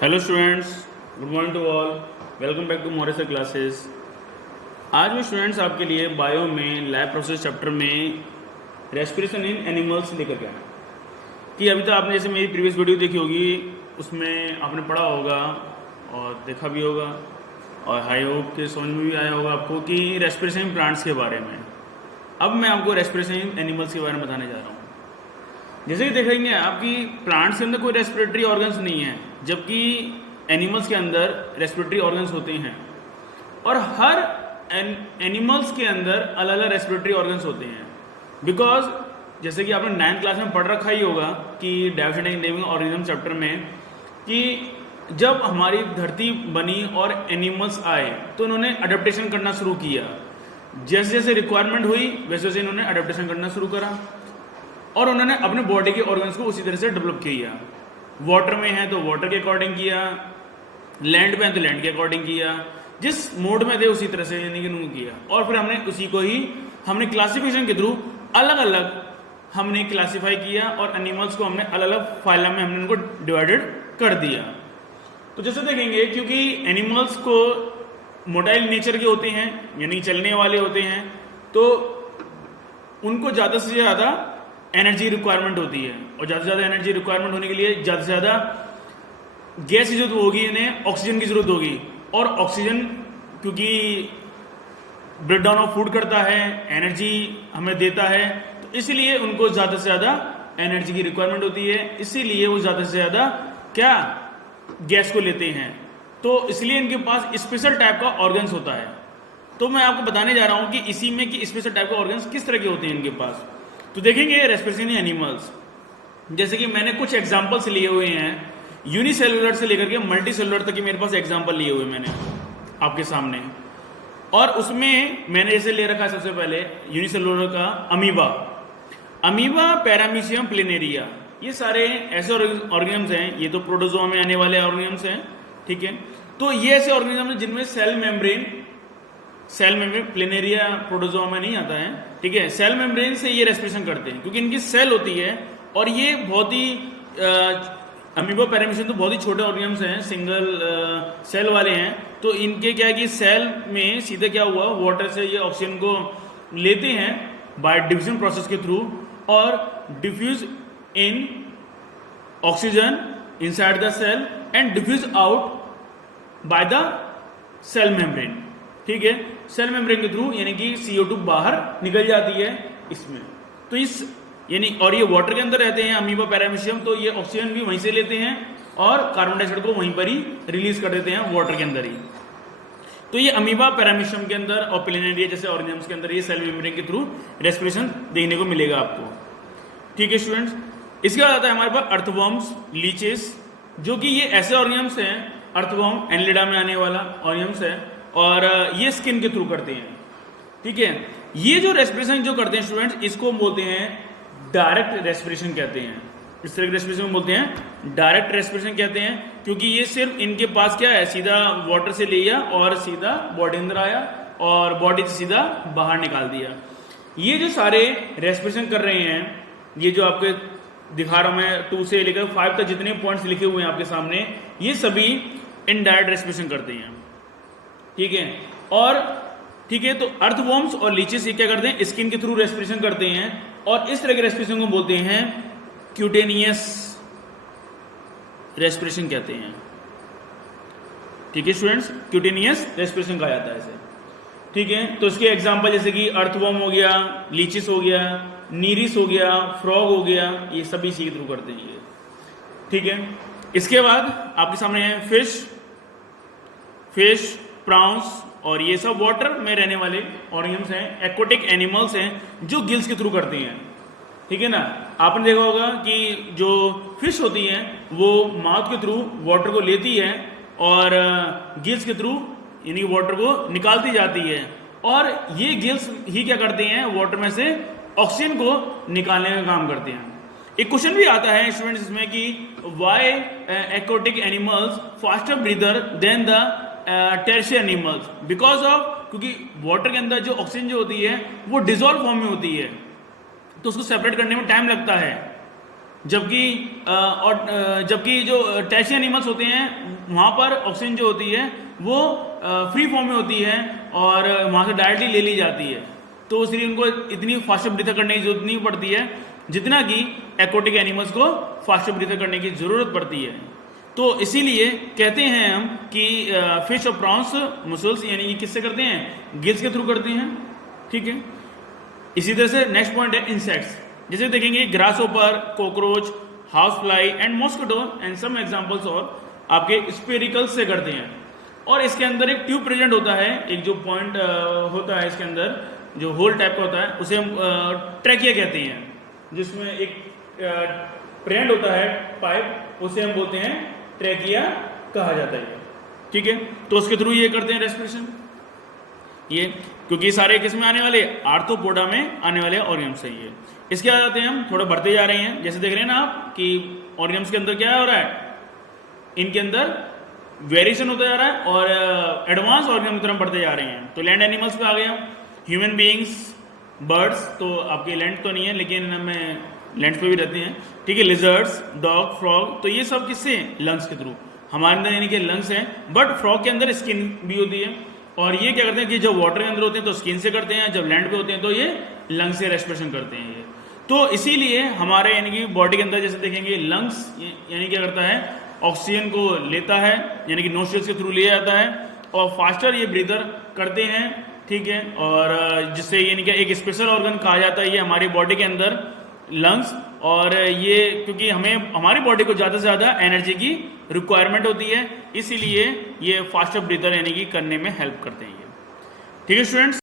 Hello students, good morning to all. Welcome back to Moresar classes. आज मैं students आपके लिए बायो में लैब प्रोसेस चैप्टर में रेस्पिरेशन इन एनिमल्स लेकर के आया कि अभी तक आपने जैसे मेरी प्रीवियस वीडियो देखी होगी, उसमें आपने पढ़ा होगा और देखा भी होगा और हाई होप के समझ में भी आया होगा आपको कि रेस्पिरेशन इन प्लांट्स के बारे में। अब मैं आपको रेस्पिरेशन इन एनिमल्स के बारे में बताने जा रहा हूँ। जैसे कि देखेंगे आपकी प्लांट्स के अंदर कोई रेस्पिरेटरी ऑर्गन्स नहीं है, जबकि एनिमल्स के अंदर रेस्पिरेटरी ऑर्गन्स होते हैं और हर एनिमल्स के अंदर अलग अलग रेस्पिरेटरी ऑर्गन्स होते हैं। बिकॉज जैसे कि आपने 9th क्लास में पढ़ रखा ही होगा कि diversity in living organism chapter में कि जब हमारी धरती बनी और एनिमल्स आए तो इन्होंने अडेप्टेशन करना शुरू किया। जैसे जैसे रिक्वायरमेंट हुई वैसे वैसे इन्होंने अडेप्टेशन करना शुरू करा और उन्होंने अपने बॉडी के ऑर्गन्स को उसी तरह से डेवलप किया। वाटर में है तो वाटर के अकॉर्डिंग किया, लैंड पे है तो लैंड के अकॉर्डिंग किया, जिस मोड में थे उसी तरह से यानी कि उन्होंने किया। और फिर हमने उसी को ही हमने क्लासिफिकेशन के थ्रू अलग अलग हमने क्लासीफाई किया और एनिमल्स को हमने अलग अलग फाइलम में हमने उनको डिवाइडेड कर दिया। तो जैसे देखेंगे क्योंकि एनिमल्स को मोटाइल नेचर के होते हैं यानी चलने वाले होते हैं, तो उनको ज़्यादा से ज़्यादा एनर्जी रिक्वायरमेंट होती है और ज़्यादा से ज़्यादा एनर्जी रिक्वायरमेंट होने के लिए ज़्यादा से ज़्यादा गैस की जरूरत होगी, इन्हें ऑक्सीजन की जरूरत होगी। और ऑक्सीजन क्योंकि ब्रेक डाउन ऑफ फूड करता है, एनर्जी हमें देता है, तो इसीलिए उनको ज़्यादा से ज़्यादा एनर्जी की रिक्वायरमेंट होती है। इसीलिए वो ज़्यादा से ज़्यादा क्या गैस को लेते हैं, तो इसलिए इनके पास स्पेशल टाइप का ऑर्गन्स होता है। तो मैं आपको बताने जा रहा हूँ कि इसी में कि स्पेशल टाइप के ऑर्गन्स किस तरह के होते हैं इनके पास। तो देखेंगे रेस्पिरेशन इन एनिमल्स, जैसे कि मैंने कुछ एग्जांपल्स लिए हुए हैं यूनिसेलुलर से लेकर के मल्टी सेलुलर तक की मेरे पास एग्जांपल लिए हुए मैंने आपके सामने। और उसमें मैंने जैसे ले रखा है सबसे पहले यूनिसेलुलर का अमीबा पैरामीशियम प्लेनेरिया। ये सारे ऐसे ऑर्गेनिज्म्स हैं, ये तो प्रोटोजोआ में आने वाले ऑर्गेनिज्म्स हैं, ठीक है। तो ये ऐसे ऑर्गेनिज्म हैं जिनमें सेल मेम्ब्रेन प्लेनेरिया प्रोटोजोआ में नहीं आता है, ठीक है। सेल मेम्ब्रेन से ये रेस्पिरेशन करते हैं क्योंकि इनकी सेल होती है और ये बहुत ही अमीबा पैरामीशियम तो बहुत ही छोटे ऑर्गेनिज्म्स हैं, सिंगल सेल वाले हैं। तो इनके क्या है कि सेल में सीधे क्या हुआ, वाटर से ये ऑक्सीजन को लेते हैं बाय डिफ्यूजन प्रोसेस के थ्रू और diffuse in oxygen inside the cell and diffuse out by the cell membrane, ठीक है। सेल मेम्ब्रेन के थ्रू यानी कि CO2 बाहर निकल जाती है इसमें। तो इस यानी और ये वाटर के अंदर रहते हैं अमीबा पैरामीशियम, तो ये ऑक्सीजन भी वहीं से लेते हैं और कार्बन डाइऑक्साइड को वहीं पर ही रिलीज कर देते हैं वाटर के अंदर ही। तो ये अमीबा पैरामीशियम के अंदर और प्लेनेरिया जैसे ऑर्गेनिज्म्स के अंदर ये सेल मेम्ब्रेन के थ्रू रेस्पिरेशन देखने को मिलेगा आपको, ठीक है स्टूडेंट्स। इसके बाद आता है हमारे पास अर्थवर्म्स, लीचेस, जो कि ये ऐसे ऑर्गेनिज्म्स हैं, अर्थवर्म एनलिडा में आने वाला ऑर्गेनिज्म्स है और ये स्किन के थ्रू करते हैं, ठीक है। ये जो रेस्पिरेशन जो करते हैं स्टूडेंट्स, इसको बोलते हैं डायरेक्ट रेस्पिरेशन कहते हैं। इस तरह के रेस्पिरेशन बोलते हैं डायरेक्ट रेस्पिरेशन कहते हैं, क्योंकि ये सिर्फ इनके पास क्या है, सीधा वाटर से लिया और सीधा बॉडी अंदर आया और बॉडी से सीधा बाहर निकाल दिया। ये जो सारे रेस्पिरेशन कर रहे हैं, ये जो आपके दिखा रहा हूं मैं 2 से लेकर 5 तक जितने पॉइंट्स लिखे हुए हैं आपके सामने, ये सभी इनडायरेक्ट रेस्पिरेशन करते हैं, ठीक है। और ठीक है, तो अर्थवर्म्स और लीचेस ये क्या करते हैं, स्किन के थ्रू रेस्पिरेशन करते हैं और इस तरह के रेस्पिरेशन को बोलते हैं क्यूटेनियस रेस्पिरेशन कहते हैं, ठीक है स्टूडेंट्स। क्यूटेनियस रेस्पिरेशन कहा जाता है इसे, ठीक है। तो इसके एग्जांपल जैसे कि अर्थवर्म हो गया, लीचेस हो गया, नीरिस हो गया, फ्रॉग हो गया, ये सभी इसी के थ्रू करते हैं ये, ठीक है। इसके बाद आपके सामने है फिश, प्राउंस और ये सब वाटर में रहने वाले ऑर्गेनिज्म्स हैं, एक्वाटिक एनिमल्स हैं जो गिल्स के थ्रू करते हैं, ठीक है ना। आपने देखा होगा कि जो फिश होती हैं वो माउथ के थ्रू वाटर को लेती है और गिल्स के थ्रू यानी वाटर को निकालती जाती है और ये गिल्स ही क्या करते हैं, वाटर में से ऑक्सीजन को निकालने का काम करते हैं। एक क्वेश्चन भी आता है स्टूडेंट्स इसमें कि why aquatic animals faster breather than the terrestrial animals, because of क्योंकि वाटर के अंदर जो ऑक्सीजन जो होती है वो डिजोल्व फॉर्म में होती है, तो उसको सेपरेट करने में टाइम लगता है। जबकि जो टैक्सी एनिमल्स होते हैं वहाँ पर ऑक्सीजन जो होती है वो फ्री फॉर्म में होती है और वहाँ से डायरेक्टली ले ली जाती है, तो इसलिए उनको इतनी फास्ट ब्रीथ करने की जरूरत नहीं पड़ती है जितना कि एक्वाटिक एनिमल्स को फास्ट ब्रीथ करने की ज़रूरत पड़ती है। तो इसीलिए कहते हैं हम कि फिश और प्रॉन्स मसल्स यानी कि किससे करते हैं, गिल्स के थ्रू करते हैं, ठीक है। इसी तरह से नेक्स्ट पॉइंट है इंसेक्ट्स, जैसे देखेंगे grasshopper, cockroach, house fly and mosquito and some examples और आपके स्पेरिकल्स से करते हैं। और इसके अंदर एक ट्यूब प्रेजेंट होता है, एक जो पॉइंट होता है इसके अंदर जो होल टाइप का होता है उसे हम ट्रैकिया कहते हैं, जिसमें एक प्रेजेंट होता है पाइप, उसे हम बोलते हैं ट्रैकिया कहा जाता है, ठीक है। तो उसके थ्रू ये करते हैं रेस्पिरेशन, ये क्योंकि सारे किस में आने वाले, आर्थ्रोपोडा में आने वाले ऑर्गेन्स है ये। इसके बाद आते हैं हम थोड़ा बढ़ते जा रहे हैं, जैसे देख रहे हैं ना आप कि ऑर्गेन्स के अंदर क्या हो रहा है, इनके अंदर वेरिएशन होता जा रहा है और एडवांस ऑर्गेन की तरफ बढ़ते जा रहे हैं। तो लैंड एनिमल्स पे आ गया, ह्यूमन बीइंग्स, बर्ड्स, तो आपके लैंड तो नहीं है लेकिन हमें लैंड पे भी रहते हैं, ठीक है। लिजर्ड्स, डॉग, फ्रॉग, तो ये सब किससे, लंग्स के थ्रू, हमारे अंदर यानी कि लंग्स हैं, बट फ्रॉग के अंदर स्किन भी होती है। और ये क्या करते हैं कि जब वाटर के अंदर होते हैं तो स्किन से करते हैं, जब लैंड पे होते हैं तो ये लंग्स से रेस्पिरेशन करते हैं ये। तो इसीलिए हमारे यानी कि बॉडी के अंदर जैसे देखेंगे लंग्स यानी क्या करता है, ऑक्सीजन को लेता है यानी कि नोस्ट्रिल्स के थ्रू लिया जाता है और फास्टर ये ब्रीदर करते हैं, ठीक है। और जिससे यानी कि एक स्पेशल ऑर्गन कहा जाता है ये हमारी बॉडी के अंदर लंग्स, और ये क्योंकि हमें हमारी बॉडी को ज़्यादा से ज़्यादा एनर्जी की रिक्वायरमेंट होती है, इसीलिए ये फास्टर ब्रीदर यानी कि करने में हेल्प करते हैं ये, ठीक है स्टूडेंट्स।